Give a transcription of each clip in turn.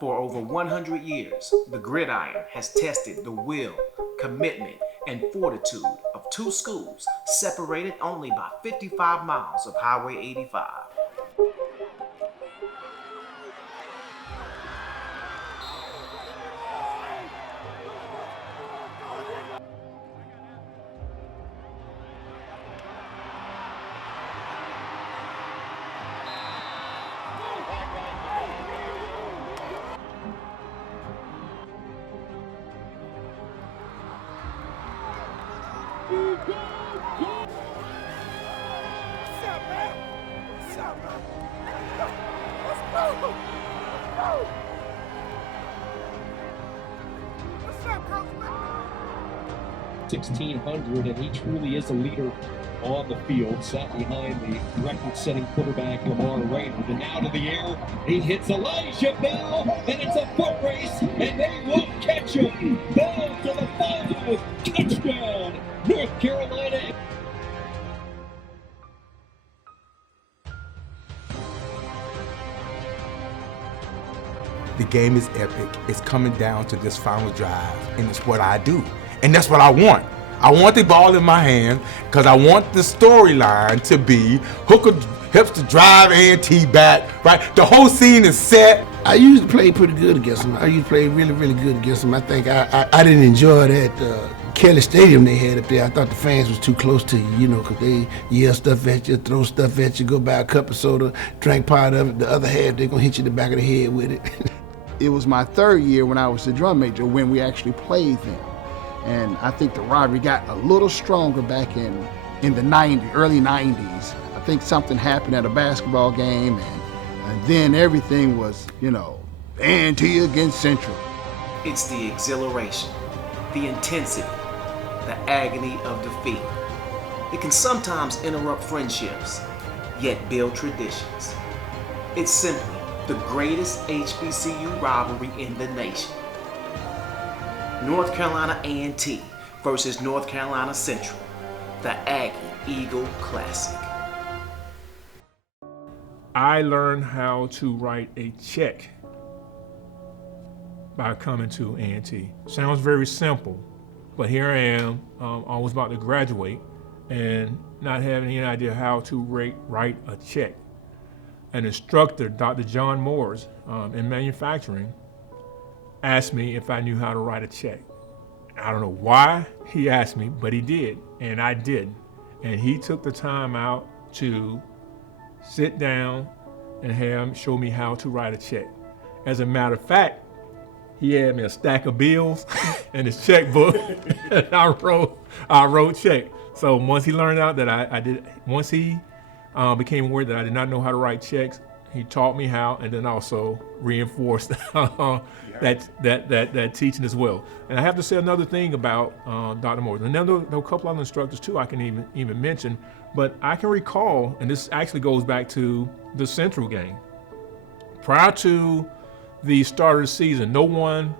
For over 100 years, the gridiron has tested the will, commitment, and fortitude of two schools separated only by 55 miles of Highway 85. What's up, man? Let's go! What's up, Coach? 1,600, and he truly is a leader on the field, sat behind the record-setting quarterback Lamar Raymond, and now to the air, he hits Elijah Bell, and it's a foot race, and they won't catch him. Bell to the 5, touchdown, North Carolina. The game is epic. It's coming down to this final drive, and it's what I do. And that's what I want. I want the ball in my hand because I want the storyline to be Hooker helps to drive A&T back, right? The whole scene is set. I used to play pretty good against them. I used to play really, really good against them. I think I didn't enjoy that Kelly Stadium they had up there. I thought the fans was too close to you, you know, because they yell stuff at you, throw stuff at you, go buy a cup of soda, drink part of it. The other half, they're going to hit you in the back of the head with it. It was my third year when I was the drum major when we actually played them. And I think the rivalry got a little stronger back in the early 90s. I think something happened at a basketball game, and then everything was, you know, A&T against Central. It's the exhilaration, the intensity, the agony of defeat. It can sometimes interrupt friendships, yet build traditions. It's simply the greatest HBCU rivalry in the nation. North Carolina A&T versus North Carolina Central, the Aggie Eagle Classic. I learned how to write a check by coming to A&T. Sounds very simple, but here I am, I was about to graduate and not having any idea how to write a check. An instructor, Dr. John Moores, in manufacturing, asked me if I knew how to write a check. I don't know why he asked me, but he did, and I did. And he took the time out to sit down and have him show me how to write a check. As a matter of fact, he had me a stack of bills and his checkbook, and I wrote check. So once he learned out that once he became aware that I did not know how to write checks, he taught me how, and then also reinforced that teaching as well. And I have to say another thing about Dr. Moore. And there are a couple other instructors too I can even mention, but I can recall, and this actually goes back to the Central game. Prior to the start of the season, no one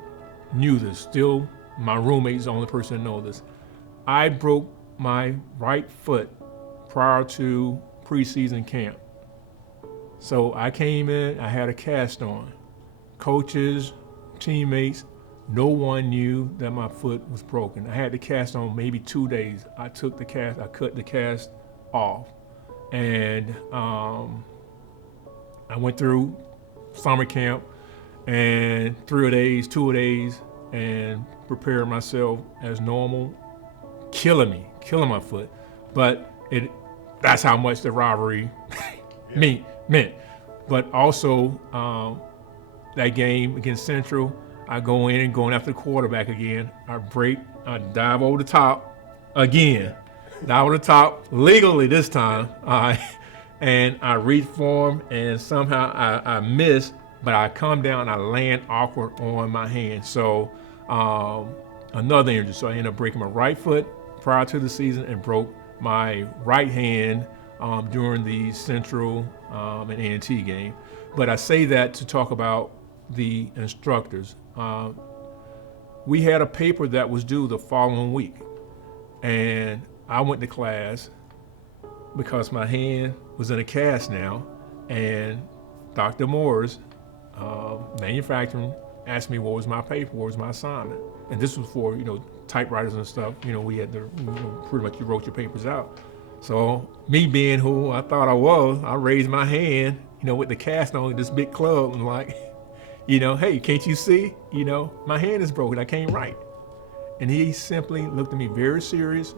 knew this. Still, my roommate's the only person that knows this. I broke my right foot prior to preseason camp. So I came in, I had a cast on. Coaches, teammates, no one knew that my foot was broken. I had the cast on maybe 2 days. I cut the cast off. And I went through summer camp and 2 days, and prepared myself as normal, killing my foot. But that's how much the rivalry meant. But also that game against Central, I go in and going after the quarterback again. I dive over the top again. Dive over the top legally this time. And I reach for him, and somehow I miss, but I come down and I land awkward on my hand. So another injury. So I ended up breaking my right foot prior to the season and broke my right hand during the Central and A&T game. But I say that to talk about the instructors. We had a paper that was due the following week, and I went to class because my hand was in a cast now, and Dr. Moores manufacturing asked me what was my paper, what was my assignment. And this was for, typewriters and stuff. We had to, pretty much you wrote your papers out. So me being who I thought I was, I raised my hand, with the cast on this big club and like, hey, can't you see? My hand is broken, I can't write. And he simply looked at me very serious,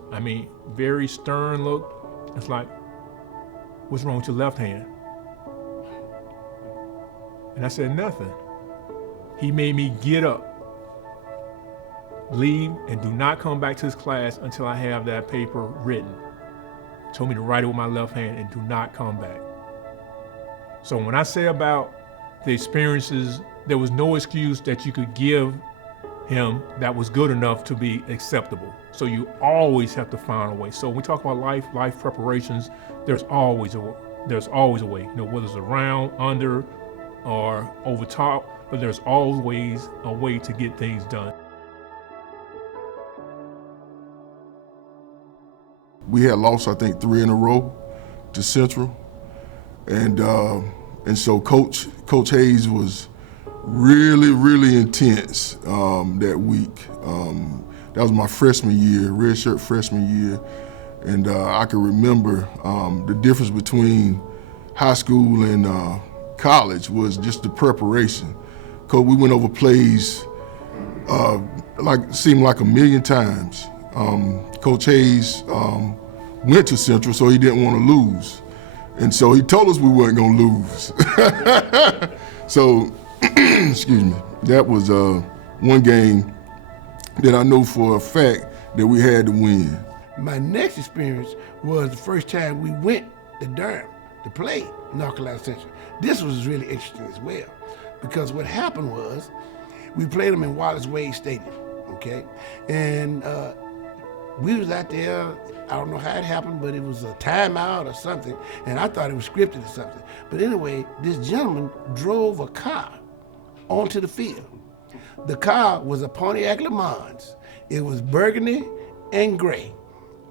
very stern look. It's like, what's wrong with your left hand? And I said, nothing. He made me get up, leave, and do not come back to his class until I have that paper written. Told me to write it with my left hand and do not come back. So when I say about the experiences, there was no excuse that you could give him that was good enough to be acceptable. So you always have to find a way. So when we talk about life preparations, there's always a way, whether it's around, under, or over top, but there's always a way to get things done. We had lost, I think, 3 in a row to Central, and so Coach Hayes was really intense that week. That was my freshman year, redshirt freshman year, and I can remember the difference between high school and college was just the preparation. Coach, we went over plays seemed like a million times. Coach Hayes went to Central, so he didn't want to lose. And so he told us we weren't going to lose. So, excuse me, that was one game that I know for a fact that we had to win. My next experience was the first time we went to Durham to play North Carolina Central. This was really interesting as well, because what happened was we played them in Wallace Wade Stadium, okay? And we was out there, I don't know how it happened, but it was a timeout or something, and I thought it was scripted or something. But anyway, this gentleman drove a car onto the field. The car was a Pontiac Le Mans. It was burgundy and gray,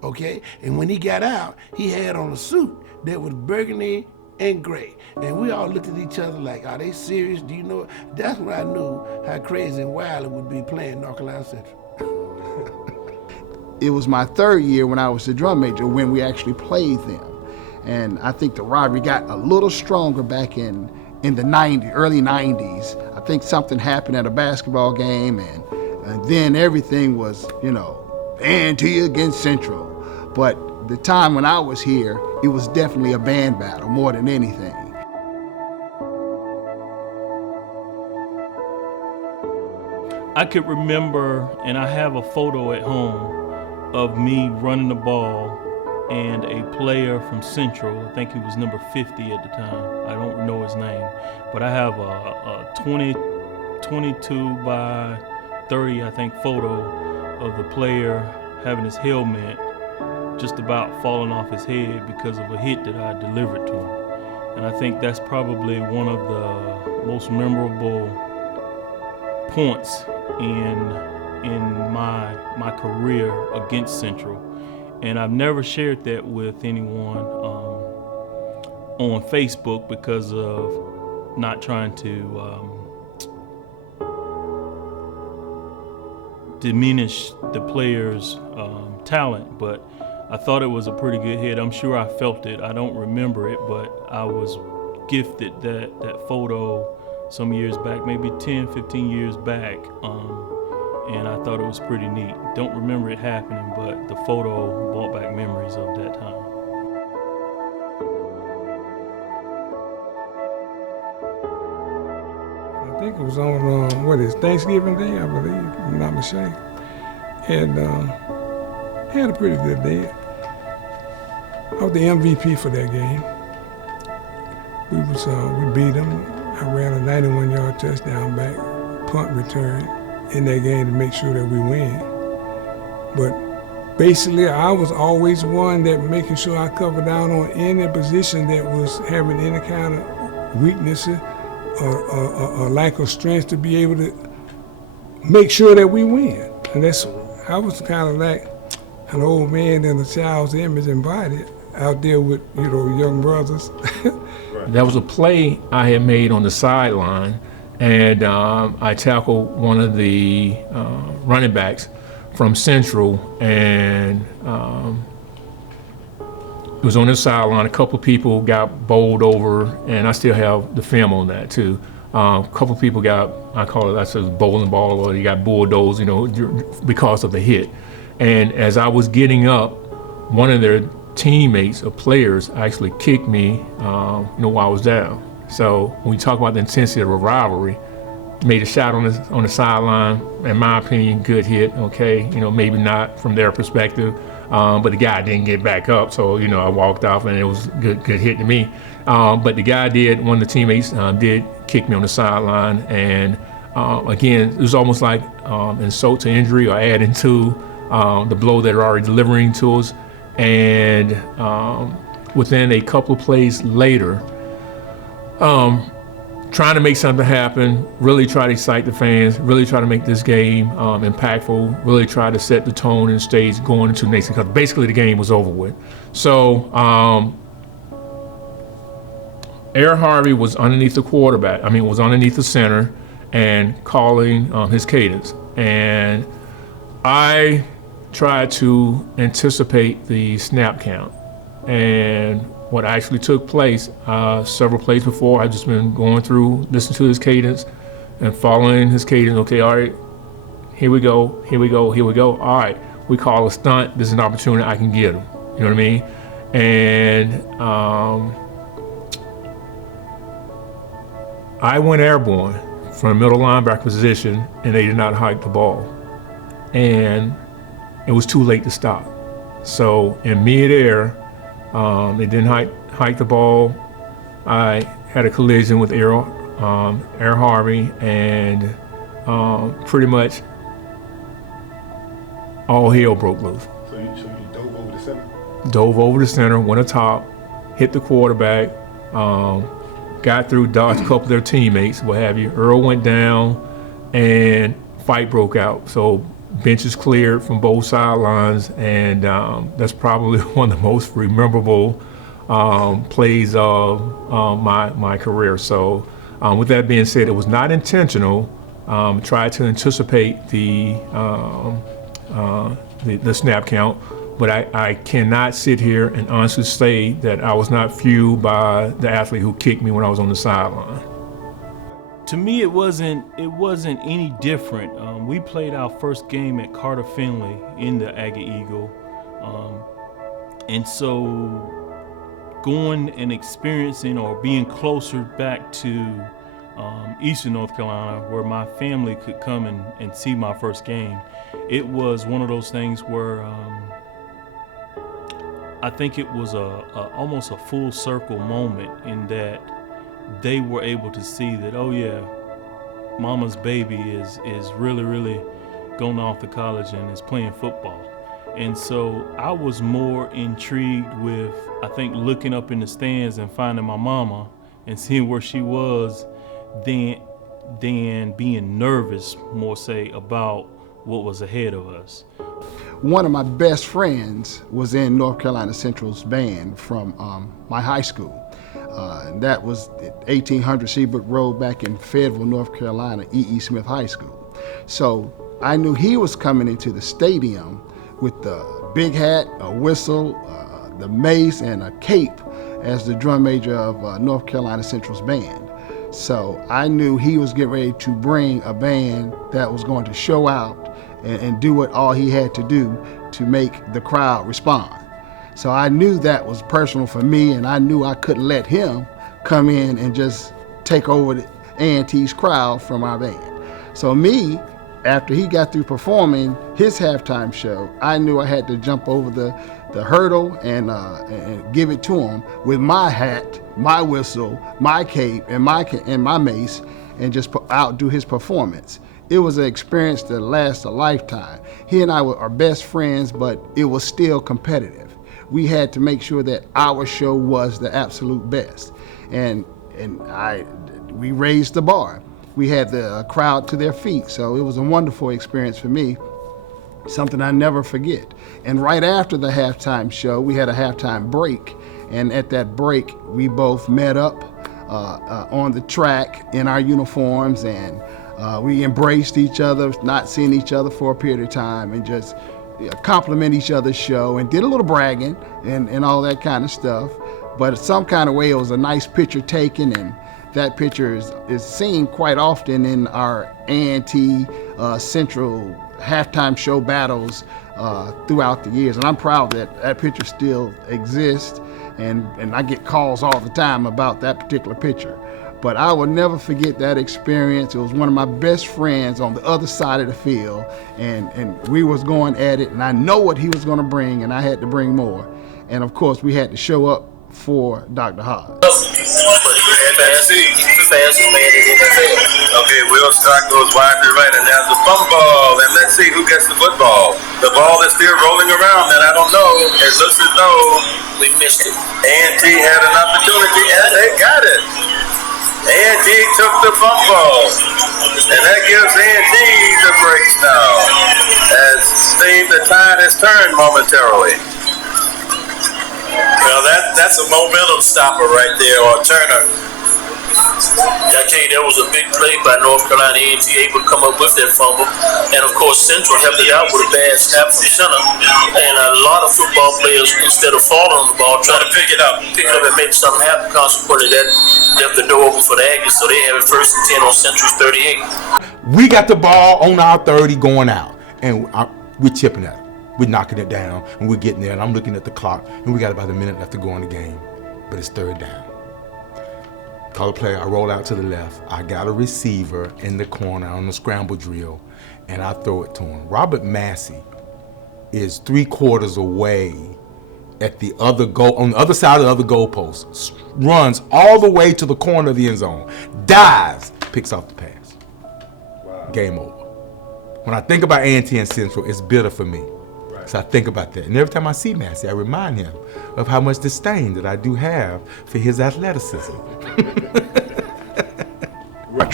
okay? And when he got out, he had on a suit that was burgundy and gray. And we all looked at each other like, are they serious? Do you know? That's when I knew how crazy and wild it would be playing North Carolina Central. It was my 3rd year when I was the drum major when we actually played them. And I think the rivalry got a little stronger back in the early 90s. I think something happened at a basketball game, and then everything was, A&T against Central. But the time when I was here, it was definitely a band battle more than anything. I could remember, and I have a photo at home of me running the ball and a player from Central, I think he was number 50 at the time, I don't know his name, but I have a 22 by 30, I think, photo of the player having his helmet just about falling off his head because of a hit that I delivered to him. And I think that's probably one of the most memorable points in my career against Central. And I've never shared that with anyone on Facebook because of not trying to diminish the player's talent, but I thought it was a pretty good hit. I'm sure I felt it. I don't remember it, but I was gifted that photo some years back, maybe 10, 15 years back, and I thought it was pretty neat. Don't remember it happening, but the photo brought back memories of that time. I think it was on, Thanksgiving Day, I believe, if I'm not mistaken. And had a pretty good day. I was the MVP for that game. We beat them. I ran a 91-yard touchdown back, punt return in that game to make sure that we win. But basically, I was always one that making sure I covered down on any position that was having any kind of weaknesses or lack of strength to be able to make sure that we win. And I was kind of like an old man in a child's image and body out there with, young brothers. That was a play I had made on the sideline and I tackled one of the running backs from Central, and it was on the sideline. A couple of people got bowled over, and I still have the film on that too. A couple of people got, I call it, I said bowling ball, or you got bulldozed, you know, because of the hit. And as I was getting up, one of their teammates or players actually kicked me, while I was down. So when we talk about the intensity of a rivalry, made a shot on the sideline. In my opinion, good hit. Okay, maybe not from their perspective, but the guy didn't get back up. So I walked off, and it was good hit to me. But the guy did. One of the teammates did kick me on the sideline, and again, it was almost like insult to injury, or adding to the blow that they're already delivering to us. And within a couple of plays later, trying to make something happen, really try to excite the fans, really try to make this game impactful, really try to set the tone and stage going into the next, because basically the game was over with. So Air Harvey was underneath the quarterback, was underneath the center and calling his cadence. And I tried to anticipate the snap count. And what actually took place several plays before, I've just been going through, listening to his cadence and following his cadence. Okay, all right, here we go, here we go, here we go. All right, we call a stunt. This is an opportunity I can get him. You know what I mean? And I went airborne from the middle linebacker position, and they did not hike the ball. And it was too late to stop. So in midair, they didn't hike the ball. I had a collision with Air Harvey, and pretty much all hell broke loose. So you dove over the center? Dove over the center, went atop, hit the quarterback, got through, dodged a couple of their teammates, what have you. Earl went down, and fight broke out. So benches cleared from both sidelines, and that's probably one of the most memorable plays of my career. So with that being said, it was not intentional. Tried to anticipate the snap count, but I cannot sit here and honestly say that I was not fueled by the athlete who kicked me when I was on the sideline. To me, it wasn't any different. We played our first game at Carter Finley in the Aggie Eagle, and so going and experiencing or being closer back to Eastern North Carolina, where my family could come and see my first game, it was one of those things where I think it was almost a full circle moment, in that they were able to see that, oh yeah, mama's baby is really, really going off to college and is playing football. And so I was more intrigued with, I think, looking up in the stands and finding my mama and seeing where she was than being nervous, more say, about what was ahead of us. One of my best friends was in North Carolina Central's band from my high school. And that was at 1800 Seabrook Road back in Fayetteville, North Carolina, E.E. Smith High School. So I knew he was coming into the stadium with the big hat, a whistle, the mace, and a cape as the drum major of North Carolina Central's band. So I knew he was getting ready to bring a band that was going to show out and do what all he had to do to make the crowd respond. So I knew that was personal for me, and I knew I couldn't let him come in and just take over the A&T's crowd from our band. So me, after he got through performing his halftime show, I knew I had to jump over the hurdle and give it to him with my hat, my whistle, my cape, and my mace, and just outdo his performance. It was an experience that lasts a lifetime. He and I are best friends, but it was still competitive. We had to make sure that our show was the absolute best. And we raised the bar. We had the crowd to their feet, so it was a wonderful experience for me, something I never forget. And right after the halftime show, we had a halftime break, and at that break, we both met up on the track in our uniforms, and we embraced each other, not seeing each other for a period of time, and just compliment each other's show and did a little bragging and all that kind of stuff. But some kind of way it was a nice picture taken, and that picture is seen quite often in our A&T Central halftime show battles throughout the years. And I'm proud that that picture still exists, and I get calls all the time about that particular picture. But I will never forget that experience. It was one of my best friends on the other side of the field, and we was going at it, and I know what he was gonna bring, and I had to bring more. And of course, we had to show up for Dr. Hodge. But he's the fastest man in the NFL. Okay, Will Stark goes wide to the right, and there's a fumble. And let's see who gets the football. The ball is still rolling around, and I don't know. It looks as though we missed it. A&T had an opportunity, and they got it. A&T took the fumble, and that gives A&T the breaks now. As the tide has turned momentarily. Well, that's a momentum stopper right there, or turner. I tell you, that was a big play by North Carolina A&T, able to come up with that fumble. And of course, Central helped it out with a bad snap from center. And a lot of football players, instead of falling on the ball, try to pick it up and make something happen. Consequently, that left the door open for the Aggies, so they have it 1st and 10 on Central's 38. We got the ball on our 30 going out, and we're chipping at it. We're knocking it down, and we're getting there, and I'm looking at the clock, and we got about a minute left to go in the game, but it's 3rd down. Call a play, I roll out to the left. I got a receiver in the corner on the scramble drill, and I throw it to him. Robert Massey is 3/4 away at the other goal, on the other side of the other goalpost, runs all the way to the corner of the end zone, dives, picks off the pass. Wow. Game over. When I think about A&T and Central, it's bitter for me. So I think about that. And every time I see Massey, I remind him of how much disdain that I do have for his athleticism.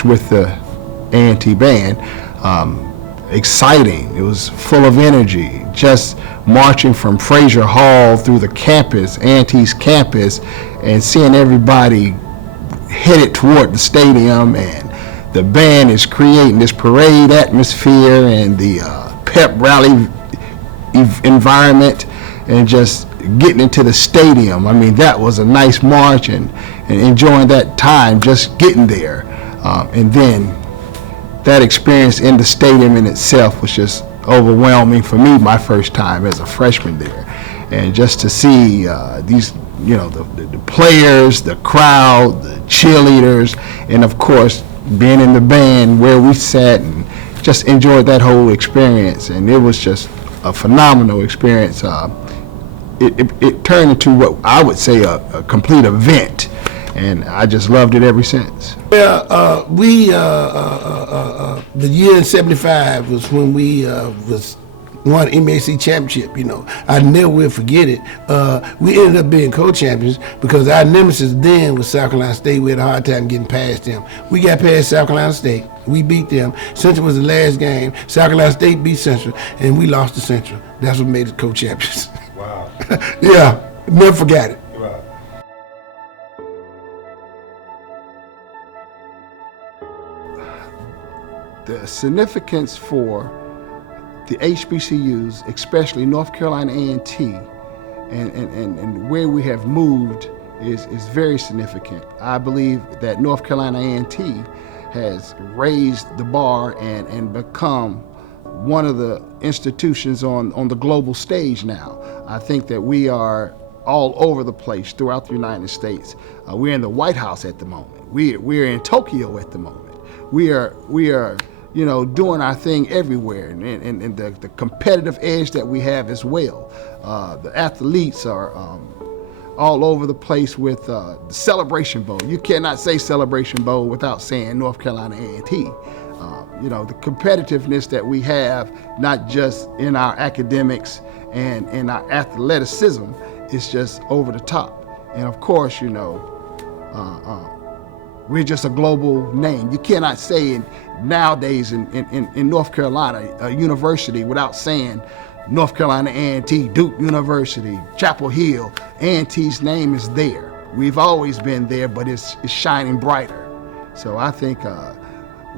With the A&T band, exciting. It was full of energy. Just marching from Fraser Hall through the campus, A&T's campus, and seeing everybody headed toward the stadium, and the band is creating this parade atmosphere and the pep rally environment, and just getting into the stadium. I mean, that was a nice march, and enjoying that time just getting there. And then that experience in the stadium in itself was just overwhelming for me, my first time as a freshman there. And just to see these, the players, the crowd, the cheerleaders, and of course, being in the band where we sat, and just enjoyed that whole experience. And it was just a phenomenal experience. It turned into what I would say a complete event, and I just loved it ever since. Well, the year in '75 was when we won MAC championship. I never will forget it. We ended up being co-champions because our nemesis then was South Carolina State. We had a hard time getting past them. We got past South Carolina State. We beat them. Central was the last game. South Carolina State beat Central, and we lost to Central. That's what made us co-champions. Wow. Yeah, never forgot it. Wow. The significance for the HBCUs, especially North Carolina A&T, and where we have moved is very significant. I believe that North Carolina A&T has raised the bar and become one of the institutions on the global stage now. I think that we are all over the place throughout the United States. We're in the White House at the moment. We're in Tokyo at the moment. We are doing our thing everywhere, and the competitive edge that we have as well. The athletes are all over the place with the Celebration Bowl. You cannot say Celebration Bowl without saying North Carolina A&T. The competitiveness that we have, not just in our academics and in our athleticism, is just over the top. And of course, we're just a global name. You cannot say nowadays in North Carolina, a university, without saying North Carolina A&T, Duke University, Chapel Hill. A&T's name is there. we've always been there, but it's shining brighter. So I think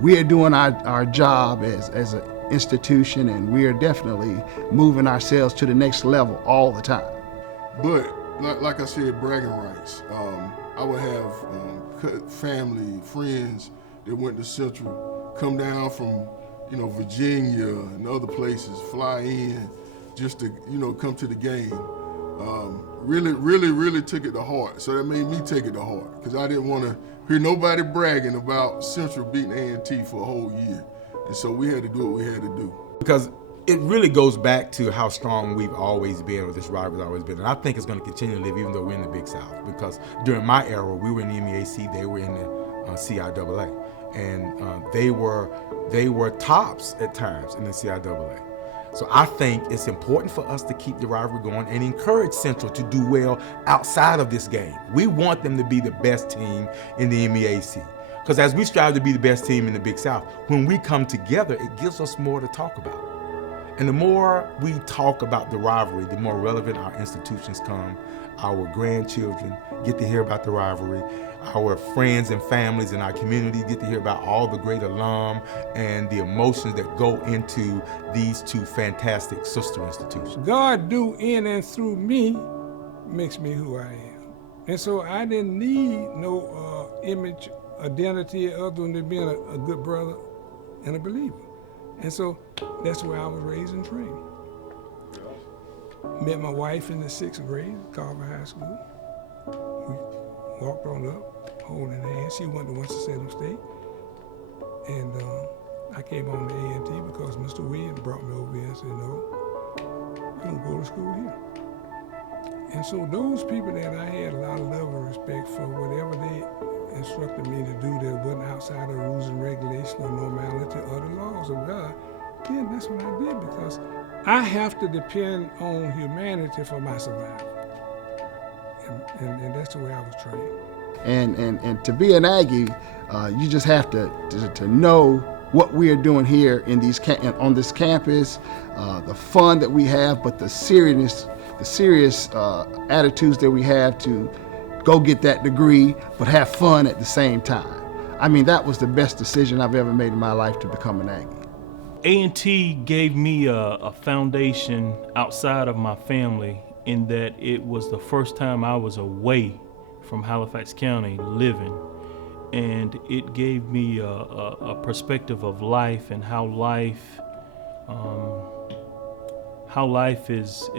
we are doing our job as an institution, and we are definitely moving ourselves to the next level all the time. But like I said, bragging rights. I would have family, friends that went to Central come down from, Virginia and other places, fly in just to, come to the game. Really took it to heart. So that made me take it to heart, because I didn't want to hear nobody bragging about Central beating A&T for a whole year. And so we had to do what we had to do. Because it really goes back to how strong we've always been, or this rivalry's always been. And I think it's going to continue to live even though we're in the Big South. Because during my era, we were in the MEAC, they were in the CIAA. And they were tops at times in the CIAA. So I think it's important for us to keep the rivalry going and encourage Central to do well outside of this game. We want them to be the best team in the MEAC. Because as we strive to be the best team in the Big South, when we come together, it gives us more to talk about. And the more we talk about the rivalry, the more relevant our institutions come. Our grandchildren get to hear about the rivalry. Our friends and families in our community get to hear about all the great alum and the emotions that go into these two fantastic sister institutions. God do in and through me makes me who I am. And so I didn't need no image, identity other than being a good brother and a believer. And so that's where I was raised and trained. Met my wife in the 6th grade at Carver High School. We walked on up, holding hands. She went to Winston-Salem State. And I came on to A&T because Mr. Williams brought me over here and said, no, you're gonna go to school here. And so those people that I had a lot of love and respect for, whatever they instructed me to do that wasn't outside of rules and regulations or normality or the laws of God, then that's what I did, because I have to depend on humanity for my survival. And that's the way I was trained. And to be an Aggie, you just have to know what we are doing here in on this campus, the fun that we have, but the serious attitudes that we have to go get that degree, but have fun at the same time. I mean, that was the best decision I've ever made in my life, to become an Aggie. A&T gave me a foundation outside of my family, in that it was the first time I was away from Halifax County living. And it gave me a perspective of life and how life is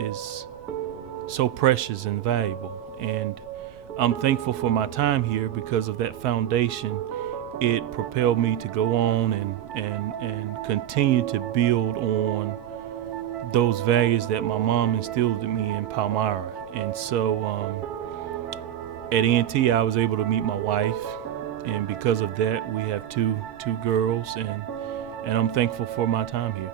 so precious and valuable. And I'm thankful for my time here because of that foundation. It propelled me to go on and continue to build on those values that my mom instilled in me in Palmyra. And so at A&T, I was able to meet my wife, and because of that, we have two girls, and I'm thankful for my time here.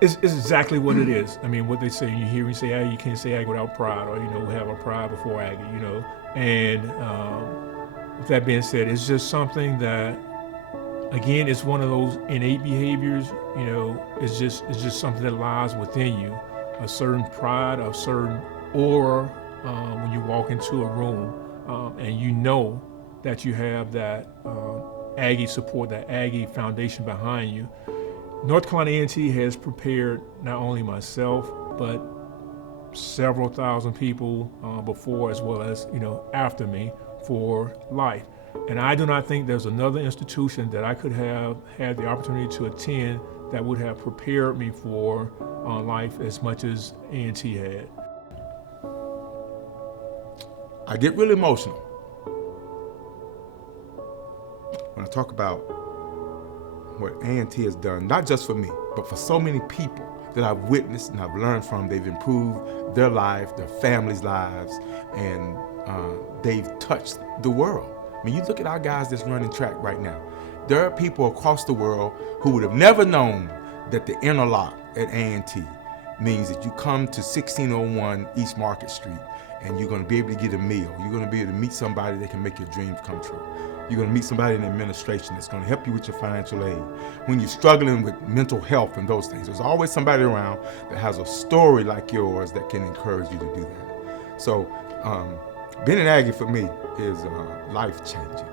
It's exactly what it is. I mean, what they say, you hear me say, Aggie, you can't say Aggie without pride, or, have a pride before Aggie, And with that being said, it's just something that, again, it's one of those innate behaviors, it's just something that lies within you, a certain pride, a certain aura when you walk into a room, and you know that you have that Aggie support, that Aggie foundation behind you. North Carolina A&T has prepared not only myself, but several thousand people before, as well as after me, for life. And I do not think there's another institution that I could have had the opportunity to attend that would have prepared me for life as much as A&T had. I get really emotional when I talk about what A&T has done, not just for me, but for so many people that I've witnessed and I've learned from. They've improved their life, their families' lives, and they've touched the world. I mean, you look at our guys that's running track right now. There are people across the world who would have never known that the interlock at A&T means that you come to 1601 East Market Street and you're gonna be able to get a meal. You're gonna be able to meet somebody that can make your dreams come true. You're gonna meet somebody in administration that's gonna help you with your financial aid. When you're struggling with mental health and those things, there's always somebody around that has a story like yours that can encourage you to do that. So Being an Aggie for me is life-changing.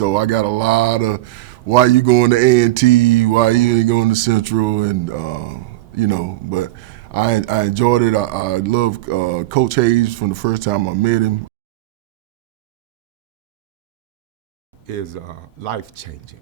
So I got a lot of, why you going to A&T, why you ain't going to Central, and you know, but I enjoyed it. I love Coach Hayes from the first time I met him. Is life-changing.